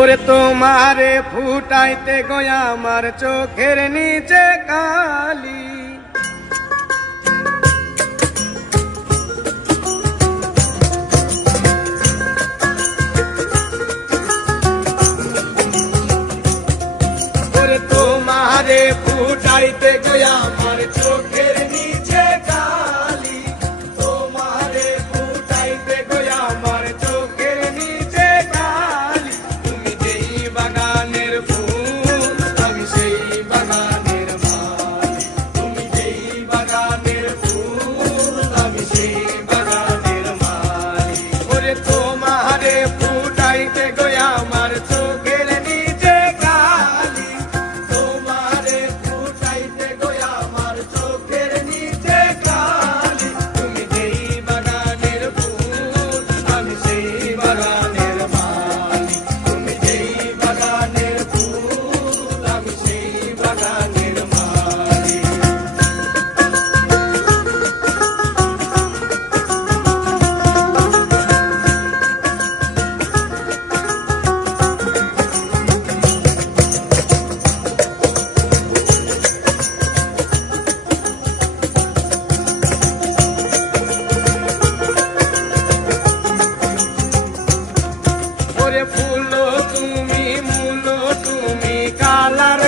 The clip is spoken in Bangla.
ওরে তোমারে ফুটাইতে গয়া আমার চোখের নিচে কালি। ওরে তোমারে ফুটাইতে গয়া আমার চোখের নিচে কালি। তোমারে ফুটাইতে গয়া আমার চোখের নিচে কালি। তুমি যেই বাগানের ফুল আমি সেই বাগানের মালি। তুমি যেই বাগানের ফুল আমি সেই বাগানের মালি। ওরে তোমারে ফুটাইতে গয়া আমার চোখের নিচে কালি। তোমারে ফুটাইতে গয়া আমার চোখের নিচে কালি। তুমি যেই বাগানের ফুল আমি সেই বাগানের মালি। তুমি যেই বাগানের ফুল আমি সেই বাগানের মালি। ওরে ফুল তুমি মূল তুমি কালার